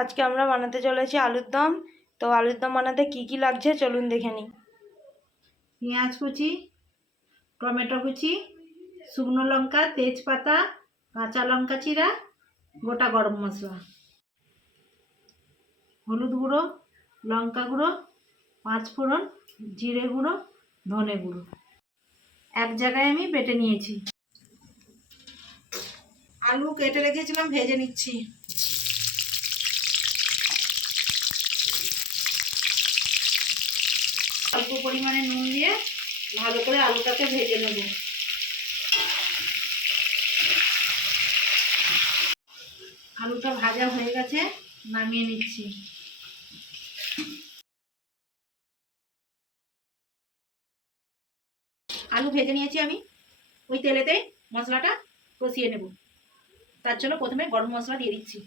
আজকে আমরা বানাতে চলেছি আলুর দম। তো আলুর দম বানাতে কি কি লাগছে চলুন দেখে নিই। পেঁয়াজ কুচি, টমেটো কুচি, শুকনো লঙ্কা, তেজপাতা, কাঁচা লঙ্কা চিরা গোটা গরম মশলা। হলুদ গুঁড়ো, লঙ্কা গুঁড়ো, পাঁচ ফোড়ন, জিরে গুঁড়ো, ধনে গুঁড়ো। এক জায়গায় আমি বেটে নিয়েছি। আলু কেটে রেখেছিলাম, ভেজে নিচ্ছি। অল্প পরিমাণে নুন দিয়ে ভালো করে আলুটাকে ভেজে নেব। আলুটা ভাজা হয়ে গেছে, নামিয়ে নিচ্ছি। আলু ভেজে নিয়েছি আমি। ওই তেলেতে মশলাটা কষিয়ে নেব। তার জন্য প্রথমে গরম মশলা দিয়ে দিচ্ছি।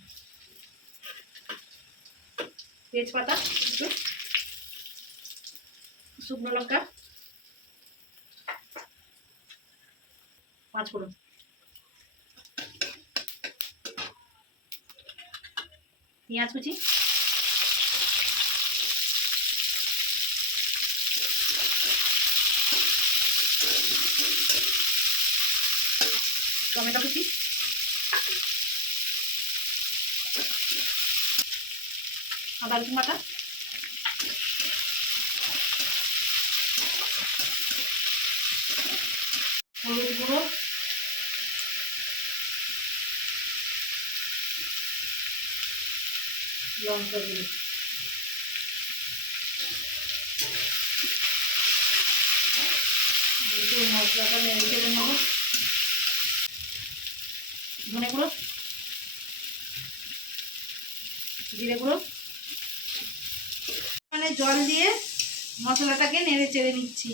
তেজপাতা একটু শুকনো লঙ্কা। পাঁচ ফোড়ন। পেঁয়াজ কুচি। টমেটো কুচি। আদা রসুন বাটা। হলুদ গুঁড়ো। লঙ্কা গুঁড়ো। মশলাটা নেড়ে চেড়ে নেব। ধনে গুঁড়ো। জিরে গুঁড়ো। মানে জল দিয়ে মশলাটাকে নেড়ে চেড়ে নিচ্ছি।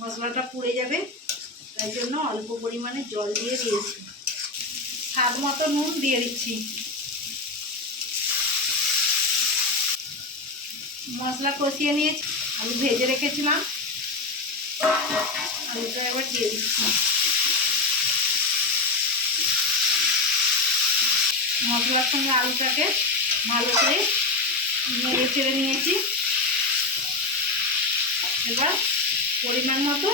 মশলাটা পুড়ে যাবে, তাই জন্য অল্প পরিমাণে জল দিয়ে দিয়েছি। স্বাদ মতো নুন দিয়ে দিচ্ছি। মশলা কষিয়ে নিয়েছি, আলু ভেজে রেখেছিলাম। আলুটা এবার দিয়ে দিচ্ছি। মশলার সঙ্গে আলুটাকে ভালো করে নেড়ে চেড়ে নিয়েছি। এবার পরিমাণ মতো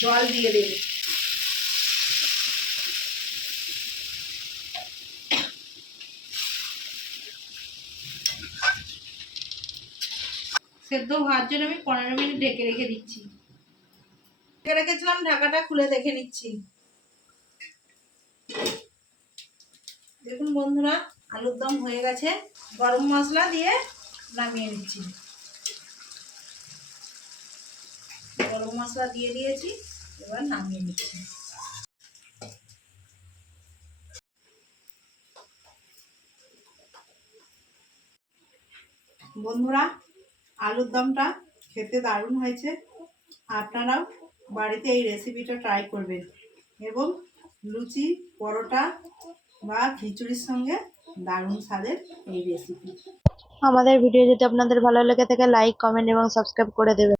জল দিয়ে দেবে। সেদ্ধ হওয়ার জন্য আমি পনেরো মিনিট ঢেকে রেখে দিচ্ছি। ঢেকে রেখেছিলাম, ঢাকাটা খুলে দেখে নিচ্ছি। দেখুন বন্ধুরা, আলুর দম হয়ে গেছে। গরম মশলা দিয়ে নামিয়ে নিচ্ছি। গরম মশলা দিয়ে দিয়েছি, এবার নামিয়ে নিচ্ছি। বন্ধুরা, আলুর দমটা খেতে দারুণ হয়েছে। আপনারাও বাড়িতে এই রেসিপিটা ট্রাই করবেন এবং লুচি, পরোটা বা খিচুড়ির সঙ্গে দারুণ স্বাদের এই রেসিপি আমাদের ভিডিও যদি আপনাদের ভালো লেগে থাকে লাইক কমেন্ট এবং সাবস্ক্রাইব করে দেবেন।